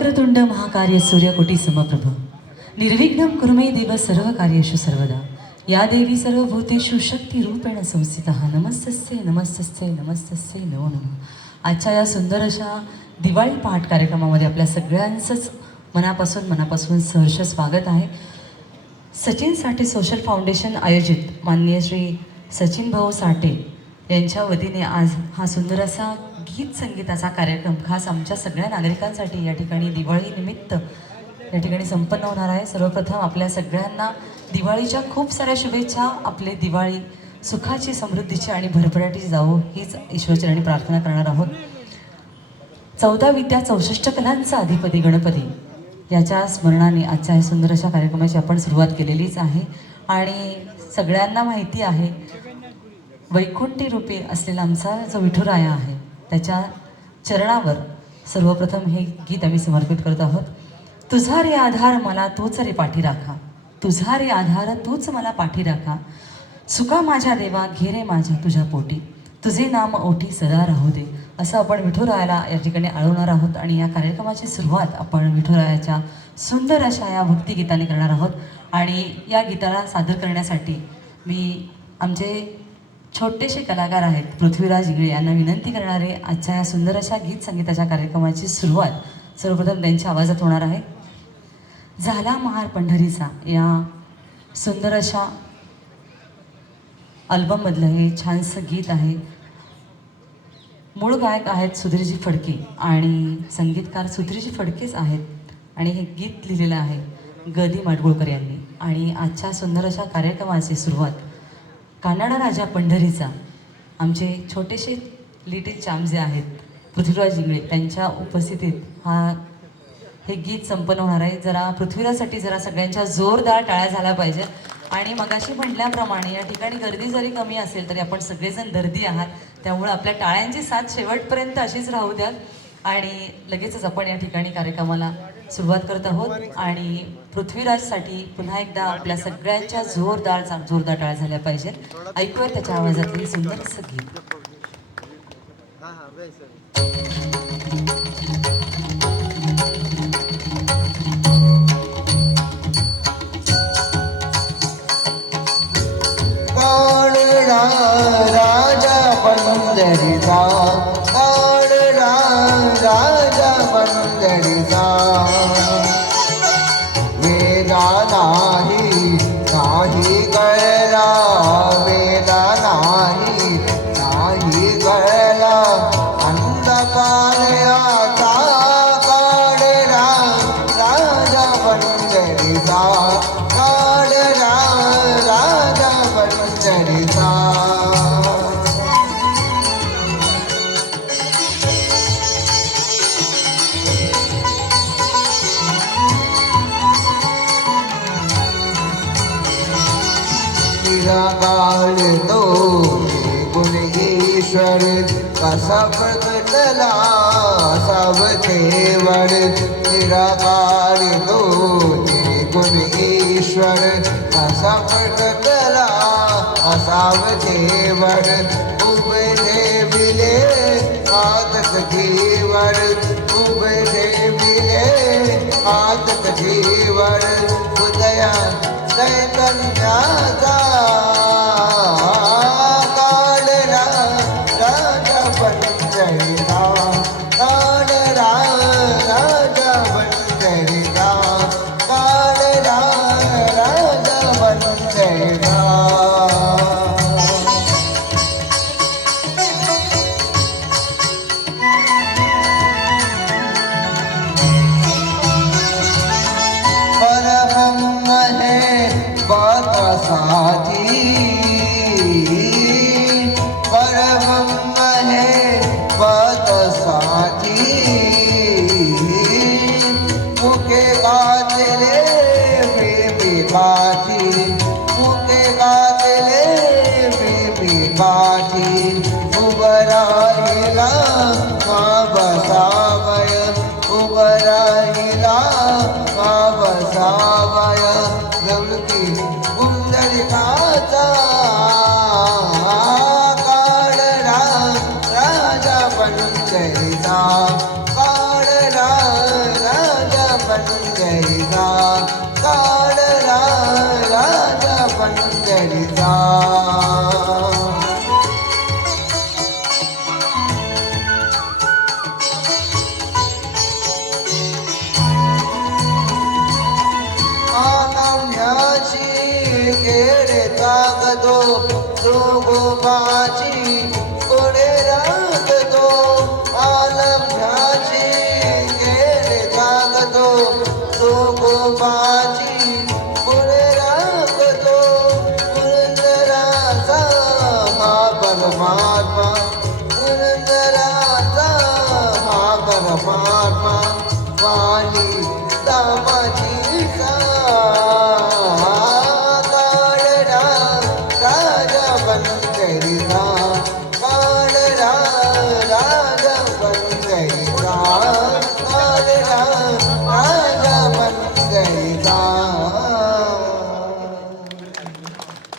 वक्रतुंड महाकार्य सूर्यकोटी समप्रभ निर्विघ्नं कुरु मे देव सर्व कार्येषु सर्वदा या देवी सर्वभूतेषु शक्तिरूपेण संस्थितः नमस्तस्यै नमस्तस्यै नमस्तस्यै नमो नमः। आजच्या या सुंदर अशा दिवाळी पहाट कार्यक्रमामध्ये आपल्या सगळ्यांचंच मनापासून सहर्ष स्वागत आहे। सचिन साठे सोशल फाउंडेशन आयोजित माननीय श्री सचिन भाऊ साठे यांच्या वतीने आज हा सुंदर असा गीत संगीताचा कार्यक्रम खास आमच्या सगळ्या नागरिकांसाठी या ठिकाणी दिवाळी निमित्त या ठिकाणी संपन्न होणार आहे। सर्वप्रथम आपल्या सगळ्यांना दिवाळीच्या खूप साऱ्या शुभेच्छा। आपले दिवाळी सुखाची समृद्धीची आणि भरभराटीची जावो हीच ईश्वरचरणी प्रार्थना करणार आहोत। 14 विद्या 64 कलांचा अधिपती गणपती याच्या स्मरणाने आजच्या या सुंदर अशा कार्यक्रमाची आपण सुरुवात केलेलीच आहे आणि सगळ्यांना माहिती आहे वैकुंठी रूपी असलेला आमचा जो विठुराया आहे त्याच्या चरणावर सर्वप्रथम हे गीत आम्ही समर्पित करत आहोत। तुझा रे आधार मला तूच रे पाठी राखा, तुझा रे आधार तूच मला पाठी राखा, सुका माझ्या देवा घे रे माझ्या तुझ्या पोटी, तुझे नाम ओठी सदा राहू दे। असं आपण विठुरायाला या ठिकाणी आळवणार आहोत आणि या कार्यक्रमाची सुरुवात आपण विठुरायाच्या सुंदर अशा या भक्तिगीताने करणार आहोत। आणि या गीताला सादर करण्यासाठी मी आमचे छोटेसे कलाकार आहेत पृथ्वीराज इंगळे यांना विनंती करणारे आजच्या या सुंदर अशा गीत संगीताच्या कार्यक्रमाची सुरुवात सर्वप्रथम त्यांच्या आवाजात होणार आहे। झाला महार पंढरीचा या सुंदर अशा अल्बममधलं हे छानसं गीत आहे। मूळ गायक आहेत सुधीरजी फडके आणि संगीतकार सुधीरजी फडकेच आहेत आणि हे गीत लिहिलेलं आहे ग.दी. माडगुळकर यांनी। आणि आजच्या सुंदर अशा कार्यक्रमाची सुरुवात कानाडा राजा पंढरीचा आमचे छोटेसे लिटिल चॅम्प जे आहेत पृथ्वीराज इंगळे त्यांच्या उपस्थितीत हे गीत संपन्न होणार आहे। जरा पृथ्वीराजसाठी जरा सगळ्यांच्या जोरदार टाळ्या झाल्या पाहिजे। आणि मगाशी म्हटल्याप्रमाणे या ठिकाणी गर्दी जरी कमी असेल तरी आपण सगळेजण दर्दी आहात, त्यामुळे आपल्या टाळ्यांची साथ शेवटपर्यंत अशीच राहू द्या। आणि लगेचच आपण या ठिकाणी कार्यक्रमाला सुरुवात करत आहोत आणि पृथ्वीराजसाठी पुन्हा एकदा आपल्या सगळ्यांच्या जोरदार टाळ्या झाल्या पाहिजेत। ऐकूया त्याच्या आवाजातली सुंदर असं गीत। राजा पंढरीचा राजा पंढरीचा वेदा नाही कळला, वेदा नाही कळला, अंधकाराचा काढला राजा पंढरीचा, काढला राजा पंढरीचा। निराकार तो गुण ईश्वर कसा प्रकटला सावतेवर, निराकार तो गुण ईश्वर कसा प्रकटला सावतेवर, उभे बिले आतक जीवर, उभे बिले आतक जीवर, उदया चैतन्याचा काढला राजा पंढरीचा, काढला राजा पंढरीचा, काढला राजा पंढरीचा। साथी परब्रह्म है पद साथी, मुके गातले बेबी काठी, मुके गातले बेबी काठी, उबराहिला मा बसावय, उबराहिला मा बसावय, जवळकी गुंडलिकाचा काढला राजा पंढरीचा, काढला पंढरीचा काळरा राजा पंढरीचा आनंदाची केळे ताकदो तो गोपाची पुढे राखतो आनंदाची केळे ताकदो तो गोपाची पुढे राखतो पुरंदराचा हा परमात्मा पुरंदराचा हा परमात्मा वाणी दामाची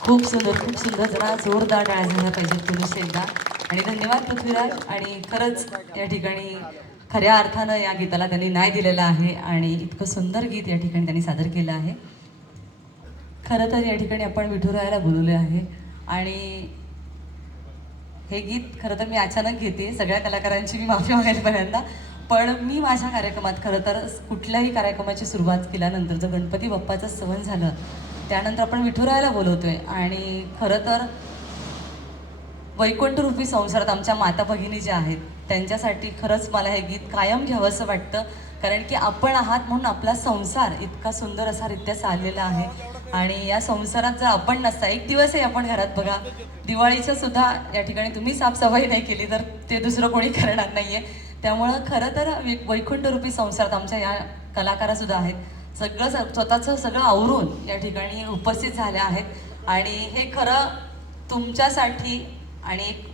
खूप सुंदर जरा जोरदार टाळ्या झाल्या पाहिजेत पुरुष एकदा. आणि धन्यवाद पृथ्वीराज. आणि खरंच या ठिकाणी खऱ्या अर्थानं या गीताला त्यांनी न्याय दिलेला आहे आणि इतकं सुंदर गीत या ठिकाणी त्यांनी सादर केलं आहे. खरं तर या ठिकाणी आपण विठुरायाला बोलवले आहे आणि हे गीत खरं तर मी अचानक घेते. सगळ्या कलाकारांची मी माफी मागायला पहिल्यांदा. पण मी माझ्या कार्यक्रमात खरं तर कुठल्याही कार्यक्रमाची सुरुवात केल्यानंतर जर गणपती बाप्पाचं सवन झालं त्यानंतर आपण विठुरायाला बोलवतोय. आणि खरं तर वैकुंठरूपी संसारात आमच्या माता भगिनी ज्या आहेत त्यांच्यासाठी खरंच मला हे गीत कायम घ्यावंसं वाटतं. कारण की आपण आहात म्हणून आपला संसार इतका सुंदर असा रित्या चाललेला आहे. आणि या संसारात जर आपण नसता एक दिवसही आपण घरात बघा दिवाळीच्या सुद्धा या ठिकाणी तुम्ही साफसफाई नाही केली तर ते दुसरं कोणी करणार नाही आहे. त्यामुळं खरं तर वैकुंठरूपी संसारात आमच्या या कलाकारासुद्धा आहेत. स्वतःचं सगळं आवरून या ठिकाणी उपस्थित झाल्या आहेत. आणि हे खरं तुमच्यासाठी आणि एक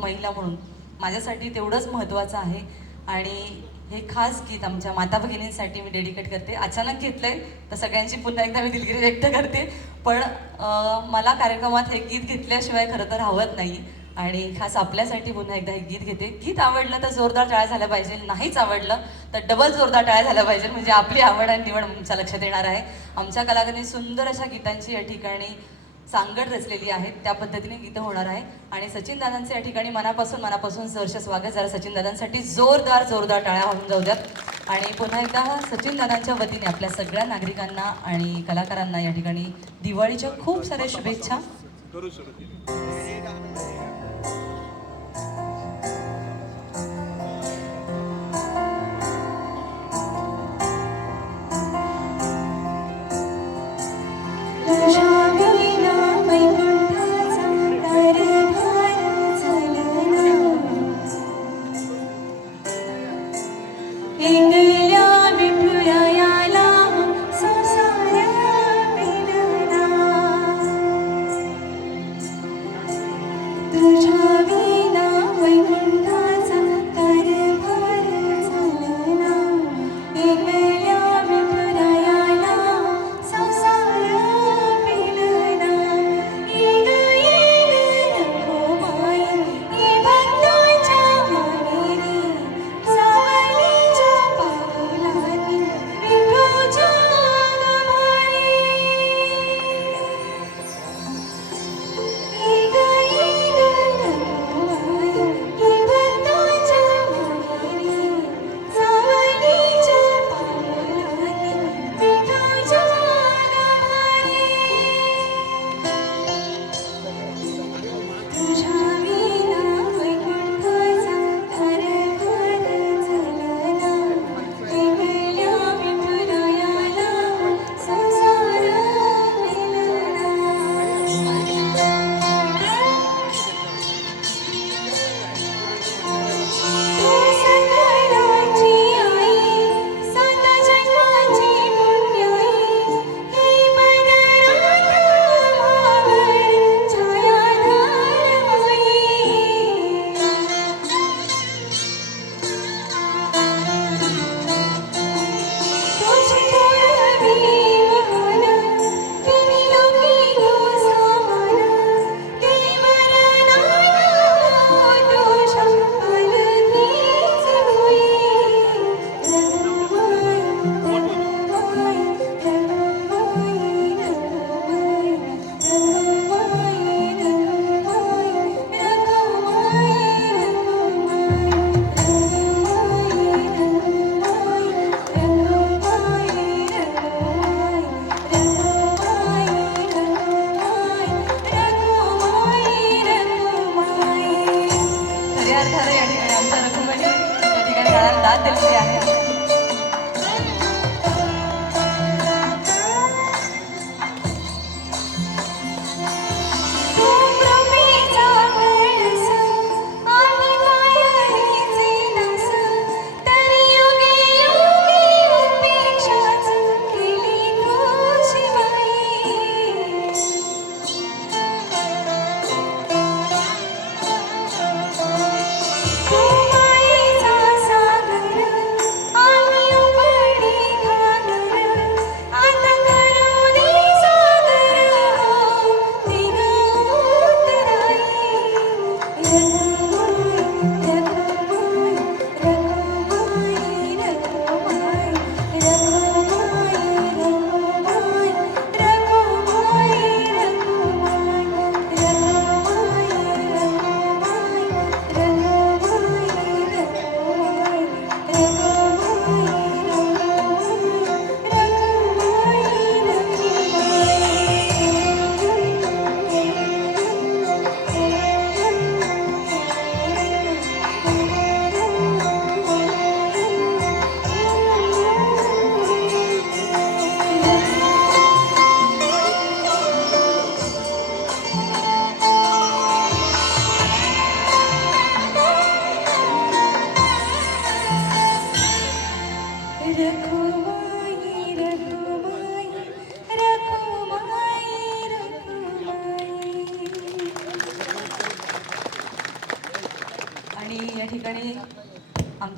महिला म्हणून माझ्यासाठी तेवढंच महत्त्वाचं आहे. आणि हे खास गीत आमच्या माता भगिनींसाठी मी डेडिकेट करते. अचानक घेतलंय तर सगळ्यांची पुन्हा एकदा मी दिलगिरी व्यक्त करते. पण मला कार्यक्रमात हे गीत घेतल्याशिवाय खरं तर राहत नाही. आणि खास आपल्यासाठी पुन्हा एकदा हे गीत घेते. गीत आवडलं तर जोरदार टाळ्या झाल्या पाहिजे, नाहीच आवडलं तर डबल जोरदार टाळ्या झाल्या पाहिजे. म्हणजे आपली आवड आणि निवड आमच्या लक्षात येणार आहे. आमच्या कलाकारांनी सुंदर अशा गीतांची या ठिकाणी सांगड रचलेली आहेत. त्या पद्धतीने गीतं होणार आहे. आणि सचिन दादांचं या ठिकाणी मनापासून सहर्ष स्वागत. जरा सचिन दादांसाठी जोरदार टाळ्या होऊन जाऊ द्यात. आणि पुन्हा एकदा सचिन दादांच्या वतीने आपल्या सगळ्या नागरिकांना आणि कलाकारांना या ठिकाणी दिवाळीच्या खूप साऱ्या शुभेच्छा.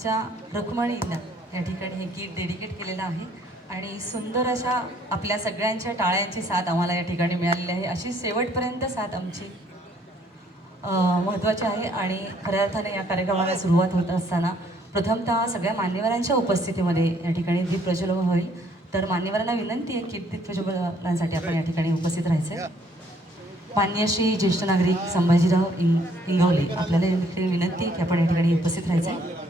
आमच्या रुक्मणींना या ठिकाणी हे गीत डेडिकेट केलेलं आहे आणि सुंदर अशा आपल्या सगळ्यांच्या टाळ्यांची साथ आम्हाला या ठिकाणी मिळालेली आहे. अशी शेवटपर्यंत साथ आमची महत्त्वाची आहे. आणि खऱ्या अर्थाने या कार्यक्रमाला सुरुवात होत असताना प्रथमतः सगळ्या मान्यवरांच्या उपस्थितीमध्ये या ठिकाणी दीप प्रज्वलन होईल. तर मान्यवरांना विनंती आहे की दीप प्रज्वलनासाठी आपण या ठिकाणी उपस्थित राहायचं. मान्य श्री ज्येष्ठ नागरिक संभाजीराव इंगवले आपल्याला या ठिकाणी विनंती आहे की आपण या ठिकाणी उपस्थित राहायचं.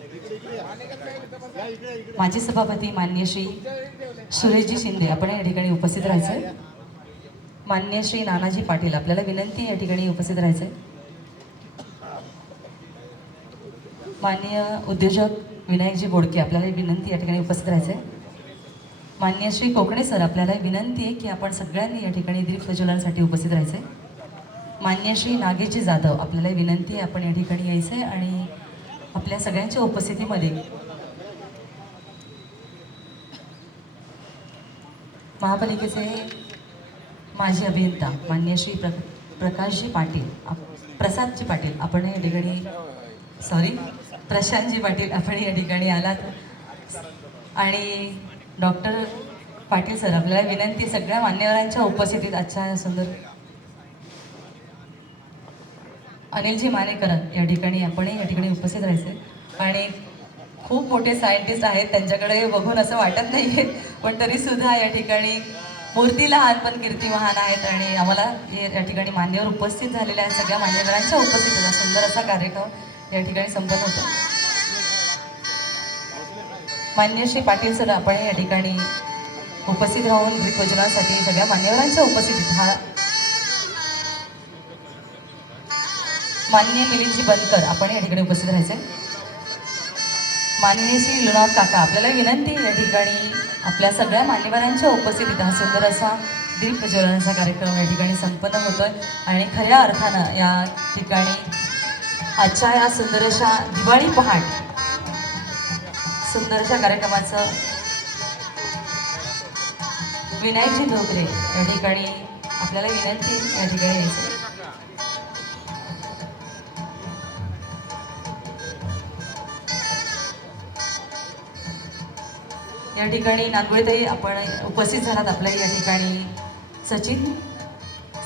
माजी सभापती मान्य श्री सुरेशजी शिंदे आपण या ठिकाणी उपस्थित राहायचं. मान्य श्री नानाजी पाटील आपल्याला विनंती या ठिकाणी उपस्थित राहायचं. माननीय उद्योजक विनायकजी बोडके आपल्याला विनंती या ठिकाणी उपस्थित राहायचं आहे. माननीय श्री कोकणे सर आपल्याला विनंती आहे की आपण सगळ्यांनी या ठिकाणी दीप प्रज्वलनासाठी उपस्थित राहायचं आहे. माननीय श्री नागेशजी जाधव आपल्याला विनंती आहे आपण या ठिकाणी यायचं आहे आणि आपल्या सगळ्यांच्या उपस्थितीमध्ये महापालिकेचे माजी अभियंता माननीय श्री प्रकाशजी पाटील प्रसादजी पाटील आपण या ठिकाणी प्रशांतजी पाटील आपण या ठिकाणी आलात आणि डॉक्टर पाटील सर आपल्याला विनंती सगळ्या मान्यवरांच्या उपस्थितीत आजच्या सुंदर अनिलजी मानेकरन या ठिकाणी आपणही या ठिकाणी उपस्थित राहायचे. आणि खूप मोठे सायंटिस्ट आहेत त्यांच्याकडे बघून असं वाटत नाही आहे पण तरीसुद्धा या ठिकाणी मूर्ती लहान पण कीर्ती महान आहेत आणि आम्हाला या ठिकाणी मान्यवर उपस्थित झालेल्या आहेत. सगळ्या मान्यवरांच्या उपस्थितीचा सुंदर असा कार्यक्रम या ठिकाणी संपन्न होतो. मान्य श्री पाटील सर आपण या ठिकाणी उपस्थित राहून दीप प्रज्वलनासाठी सगळ्या मान्यवरांच्या उपस्थितीत हा माननीय मिलिंदजी बनकर आपण या ठिकाणी उपस्थित राहायचे. माननीय श्री लोणावळ काका आपल्याला विनंती या ठिकाणी आपल्या सगळ्या मान्यवरांच्या उपस्थितीत हा सुंदर असा दीप प्रज्वलनाचा कार्यक्रम या ठिकाणी संपन्न होतोय. आणि खऱ्या अर्थानं या ठिकाणी आजच्या या सुंदर अशा दिवाळी पहाट सुंदर अशा कार्यक्रमाचं विनायकजी ढोकरे या ठिकाणी आपल्याला विनंती या ठिकाणी यायचं. या ठिकाणी नागवेताई आपण उपस्थित झालात. आपल्या या ठिकाणी सचिन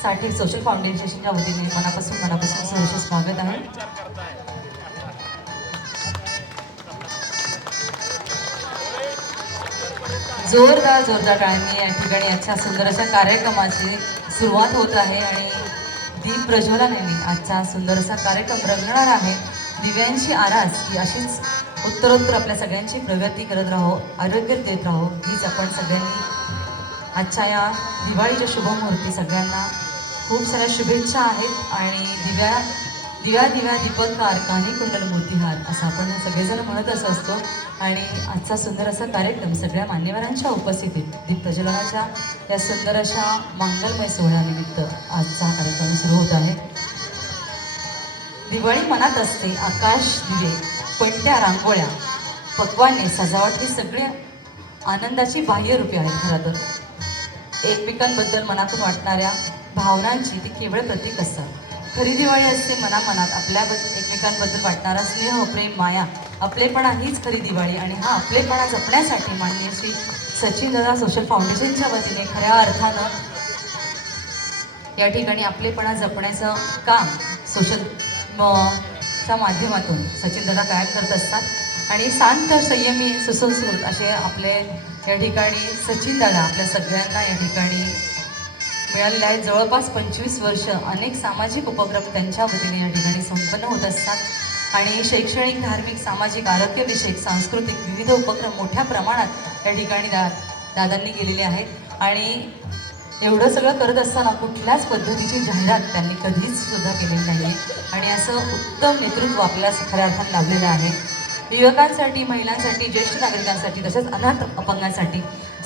साठी सोशल फाउंडेशनच्या वतीने मनापासून सहर्ष स्वागत आहे. जोरदार टाळ्यांनी या ठिकाणी आजच्या सुंदर अशा कार्यक्रमाची सुरुवात होत आहे आणि दीप प्रज्वलनाने आजचा सुंदर असा कार्यक्रम रंगणार आहे. दिव्यांची आरास ही अशीच उत्तरोत्तर आपल्या सगळ्यांची प्रगती करत राहो, आरोग्य देत राहो हीच आपण सगळ्यांनी आजच्या या दिवाळीच्या शुभमुहूर्ती सगळ्यांना खूप साऱ्या शुभेच्छा आहेत. आणि दिव्या दीपककार काही कुंडल मोतीहार असं आपण सगळेजण म्हणत असतो. आणि आजचा सुंदर असा कार्यक्रम सगळ्या मान्यवरांच्या उपस्थितीत दीप प्रज्वलनाच्या या सुंदर अशा मंगलमय सोहळ्यानिमित्त आजचा कार्यक्रम सुरू होत आहे. दिवाळी मनात असते, आकाश दिवे, पणत्या रांगोळ्या, पक्वाने, सजावट हे सगळे आनंदाची बाह्य रूपे आहेत. खरं तर एकमेकांबद्दल मनातून वाटणाऱ्या भावनांची ती केवळ प्रतीक असतात. खरी दिवाळी असते मनामनात एकमेकांबद्दल वाटणारा स्नेह, प्रेम, माया, आपलेपणा हीच खरी दिवाळी. आणि हा आपलेपणा जपण्यासाठी माननीय श्री सचिन दादा सोशल फाउंडेशनच्या वतीने खऱ्या अर्थानं या ठिकाणी आपलेपणा जपण्याचं काम च्या माध्यमातून सचिन दादा कायम करत असतात. आणि शांत, संयमी, सुसंस्कृत असे आपले या ठिकाणी सचिन दादा आपल्या सगळ्यांना या ठिकाणी मिळालेले आहेत. जवळपास 25 वर्ष अनेक सामाजिक उपक्रम त्यांच्या वतीने या ठिकाणी संपन्न होत असतात. आणि शैक्षणिक, धार्मिक, सामाजिक, आरोग्यविषयक, सांस्कृतिक विविध उपक्रम मोठ्या प्रमाणात या ठिकाणी दादांनी केलेले आहेत. आणि एवढं सगळं करत असताना कुठल्याच पद्धतीची जाहिरात त्यांनी कधीच सुद्धा केलेली नाही आहे. आणि असं उत्तम नेतृत्व आपल्या खऱ्या अर्थाने लाभलेलं आहे. युवकांसाठी, महिलांसाठी, ज्येष्ठ नागरिकांसाठी तसेच अनाथ अपंगांसाठी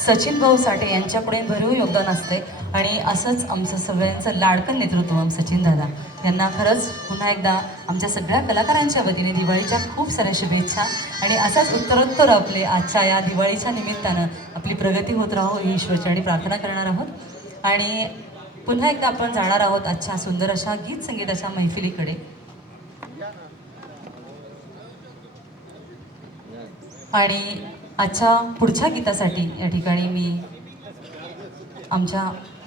सचिन भाऊ साठे यांच्यापुढे भरीव योगदान असते. आणि असंच आमचं सगळ्यांचं लाडकं नेतृत्व सचिन दादा यांना खरंच पुन्हा एकदा आमच्या सगळ्या कलाकारांच्या वतीने दिवाळीच्या खूप साऱ्या शुभेच्छा. आणि असाच उत्तरोत्तर आपले आजच्या या दिवाळीच्या निमित्तानं आपली प्रगती होत राहो ही ईश्वरचरणी प्रार्थना करणार आहोत. आणि पुन्हा एकदा आपण जाणार आहोत आजच्या सुंदर अशा गीत संगीताच्या मैफिलीकडे. आणि आजच्या पुढच्या गीतासाठी या ठिकाणी मी आमच्या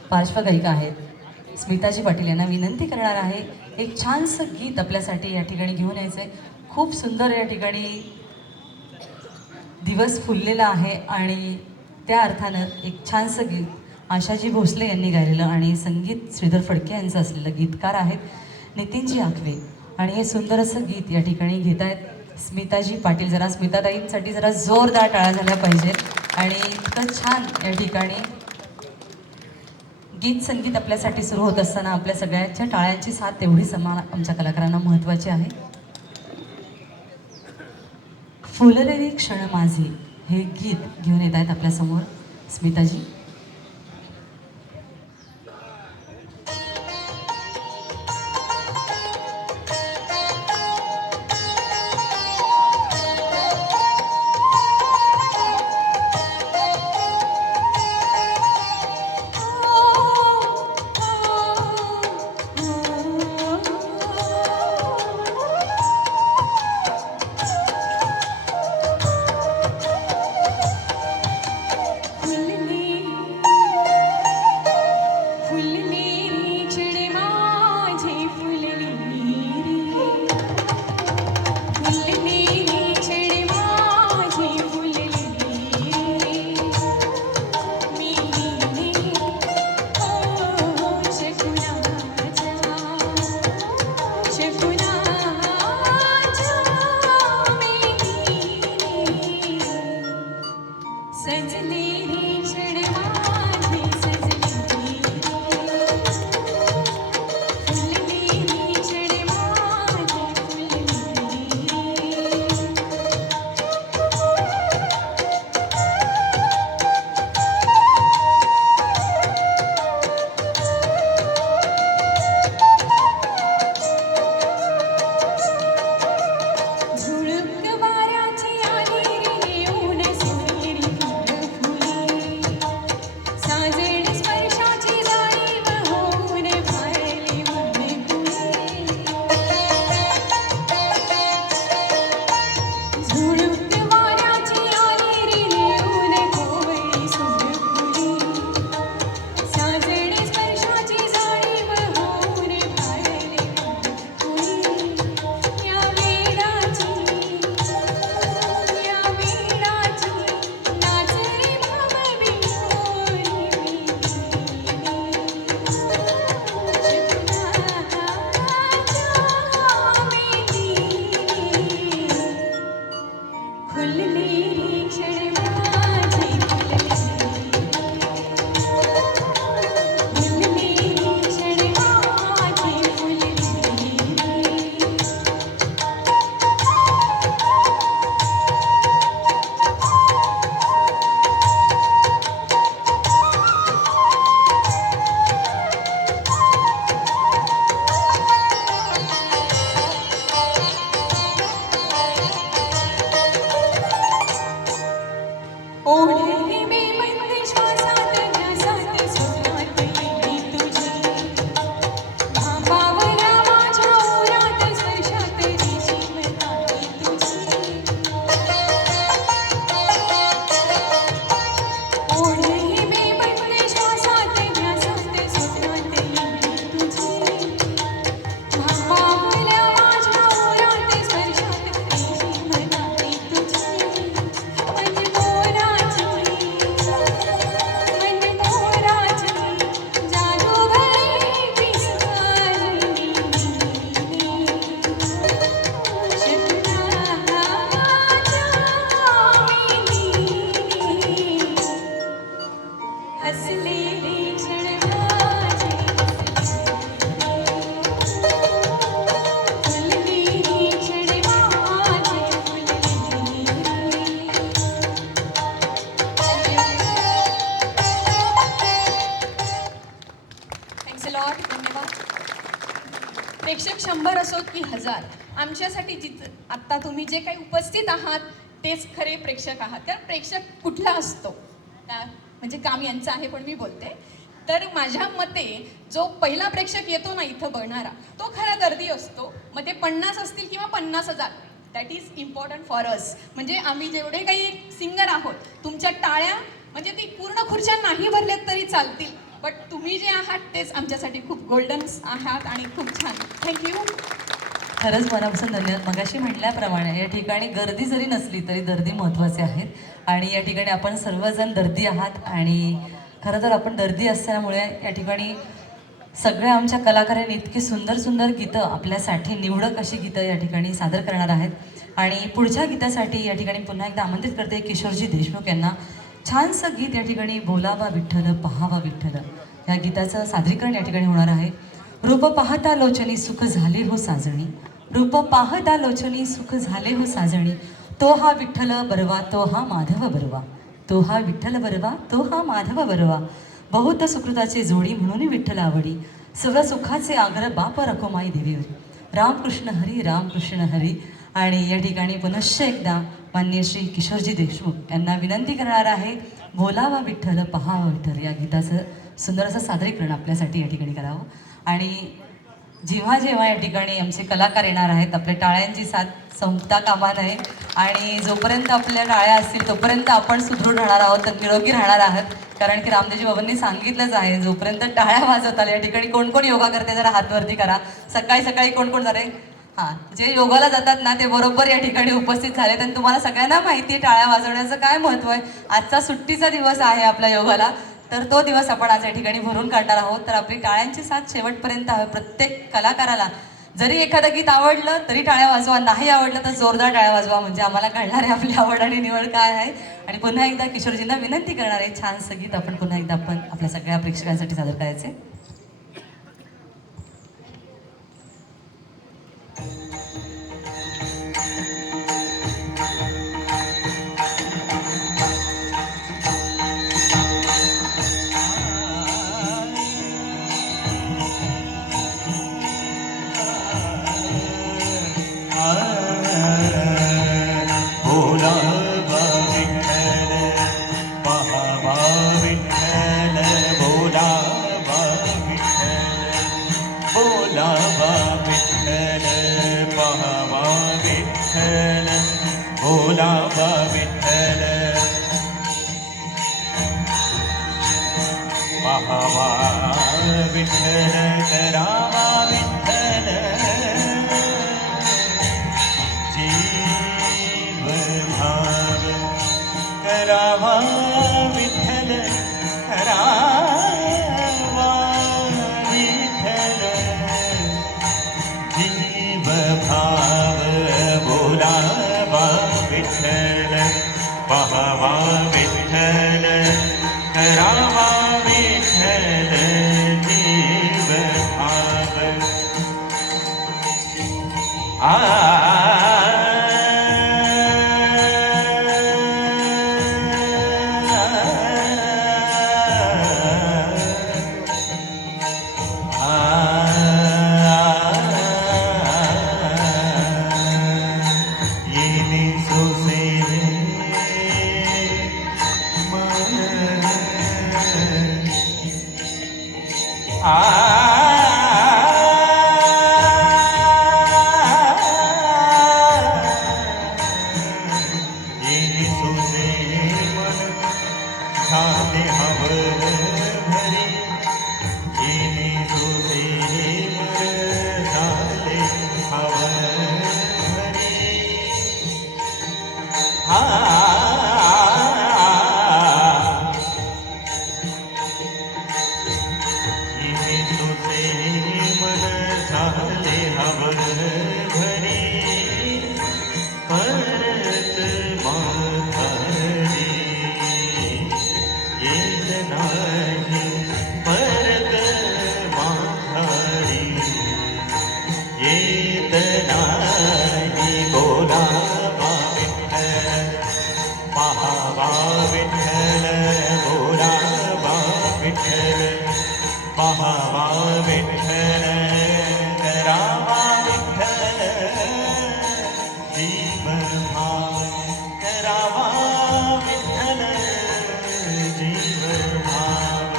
पार्श्वगायिका आहेत स्मिताजी पाटील यांना विनंती करणार आहे, एक छानसं गीत आपल्यासाठी या ठिकाणी घेऊन यायचं आहे. खूप सुंदर या ठिकाणी दिवस फुललेला आहे आणि त्या अर्थानं एक छानसं गीत आशाजी भोसले यांनी गायलेलं आणि संगीत श्रीधर फडके यांचं असलेलं गीतकार आहेत नितीनजी आखवे आणि हे सुंदर असं गीत या ठिकाणी घेत आहेत स्मिताजी पाटील. जरा स्मिताताईंसाठी जरा जोरदार टाळ्या झाल्या पाहिजेत आणि इतकं छान या ठिकाणी गीत संगीत आपल्यासाठी सुरू होत असताना आपल्या सगळ्यांच्या टाळ्यांची साथ तेवढीच आमच्या कलाकारांना महत्त्वाची आहे. फुललेली क्षण माझी हे गीत घेऊन येत आहेत आपल्यासमोर स्मिताजी. प्रेक्षक 100 असोत की 1000, आमच्यासाठी आत्ता तुम्ही जे काही उपस्थित आहात तेच खरे प्रेक्षक आहात. कारण प्रेक्षक कुठला असतो म्हणजे काम यांचं आहे पण मी बोलते. तर माझ्या मते जो पहिला प्रेक्षक येतो ना इथं बघणारा तो खरा दर्दी असतो. मग ते 50 असतील किंवा 50,000 that is important for us. म्हणजे आम्ही जेवढे काही सिंगर आहोत, तुमच्या टाळ्या म्हणजे ती पूर्ण खुर्च्या नाही भरल्यात तरी चालतील, बट तुम्ही जे आहात तेच आमच्यासाठी खूप गोल्डन आहात आणि खूप छान. थँक्यू. खरंच मनापासून धन्यवाद. मगाशी म्हटल्याप्रमाणे या ठिकाणी गर्दी जरी नसली तरी दर्दी महत्त्वाचे आहेत आणि या ठिकाणी आपण सर्वजण दर्दी आहात आणि खरं तर आपण दर्दी असल्यामुळे या ठिकाणी सगळ्या आमच्या कलाकारांनी इतकी सुंदर सुंदर गीतं आपल्यासाठी निवडक अशी गीतं या ठिकाणी सादर करणार आहेत. आणि पुढच्या गीतासाठी या ठिकाणी पुन्हा एकदा आमंत्रित करते किशोरजी देशमुख यांना. छानसं गीत या ठिकाणी बोलावा विठ्ठल पहावा विठ्ठल या गीताचं सादरीकरण या ठिकाणी होणार आहे. रूप पाहता लोचनी सुख झाले हो साजणी, रूप पाहता लोचनी सुख झाले हो साजणी, तो हा विठ्ठल बरवा तो हा माधव बरवा, तो हा विठ्ठल बरवा तो हा माधव बरवा, बहुत सुकृताचे जोडी म्हणून विठ्ठल आवडी, सर्व सुखाचे आग्रह बाप रखोमाई देवीवर. रामकृष्ण हरी रामकृष्ण हरी. आणि या ठिकाणी पुनश्च एकदा मान्य श्री किशोरजी देशमुख यांना विनंती करणार आहे, बोलावा विठ्ठल पहावा विठ्ठल या गीताचं सुंदर असं सादरीकरण आपल्यासाठी या ठिकाणी करावं. आणि जेव्हा जेव्हा या ठिकाणी आमचे कलाकार येणार आहेत, आपल्या टाळ्यांची साथ संपता कामा नये आणि जोपर्यंत आपल्या टाळ्या असतील तोपर्यंत आपण सुदृढ राहणार आहोत, निरोगी राहणार आहात. कारण की रामदेवजी बाबांनी सांगितलंच आहे, जोपर्यंत टाळ्या वाजवताल. या ठिकाणी कोण कोण योगा करते जरा हातवरती करा. सकाळी सकाळी कोण कोण जाते? हां, जे योगाला जातात ना ते बरोबर या ठिकाणी उपस्थित झालेत आणि तुम्हाला सगळ्यांना माहिती आहे टाळ्या वाजवण्याचं काय महत्त्व आहे. आजचा सुट्टीचा दिवस आहे आपल्या योगाला, तर तो दिवस आपण आज या ठिकाणी भरून काढणार आहोत. तर आपली टाळ्यांची साथ शेवटपर्यंत हवी प्रत्येक कलाकाराला. जरी एखादं गीत आवडलं तरी टाळ्या वाजवा, नाही आवडलं तर जोरदार टाळ्या वाजवा, म्हणजे आम्हाला कळणार आहे आपली आवड आणि निवड काय आहे. आणि पुन्हा एकदा किशोरजींना विनंती करणार आहे, छानसं गीत आपण पुन्हा एकदा आपण आपल्या सगळ्या प्रेक्षकांसाठी सादर करायचे. पहावा विठ्ठल करावा विठ्ठल जीव भाव करावा विठ्ठल करावा विठ्ठल जीव भाव बोलावा विठ्ठल पहावा विठ्ठल करावा विठ्ठल जीव भाव. येणे सोसे येणे सोसे मन झाले हवर भरी, येणे सोसे मन झाले हवर भरी. येणे सोसे मन झाले हवर भरी, परत माघारी येत नाही, परत माघारी येत नाही. बोलावा विठ्ठल पहावा विठ्ठल, बोलावा विठ्ठल पहावा विठ्ठल करावा विठ्ठल जीव भाव करावा विठ्ठल जीव भाव.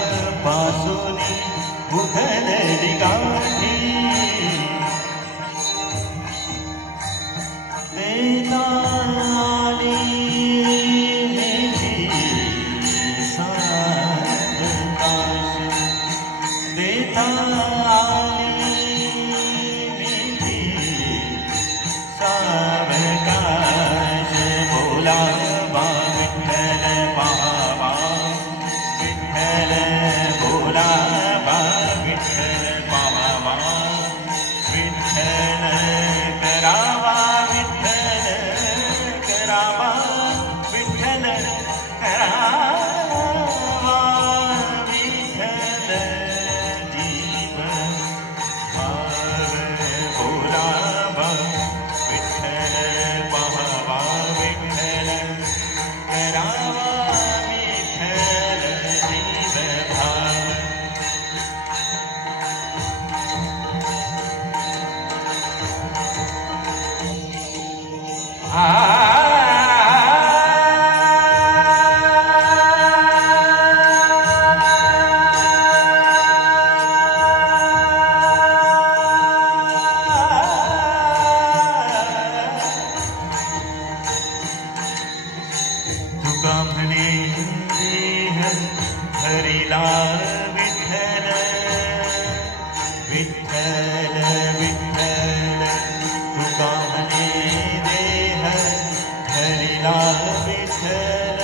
बंधनापासूनी उधळली गाठी देता आली मेघी सावकाश देता आली मेघी सावकाश बोलावा विठ्ठल पावा विठ्ठल बोलावा विठ्ठल पावा विठ्ठल करावा विठ्ठल करावा विठ्ठल करावा विठ्ठल जीव भाव बोलावा विठ्ठल पावा विठ्ठल करावा विठ्ठल जीव भाव तुका म्हणे देह हरिला विठ्ठल विठ्ठल विठ्ठल तुका म्हणे देह हरिला विठ्ठल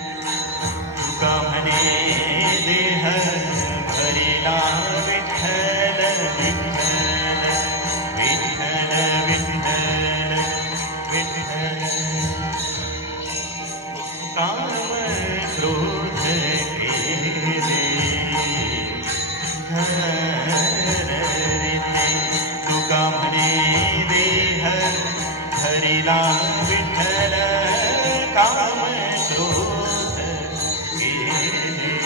तुका म्हणे देह हरिला विठ्ठल विठ्ठल विठ्ठल विठ्ठल विठ्ठल काम क्रोध केले घररिते तुका म्हणे देह हरिला विठ्ठल काम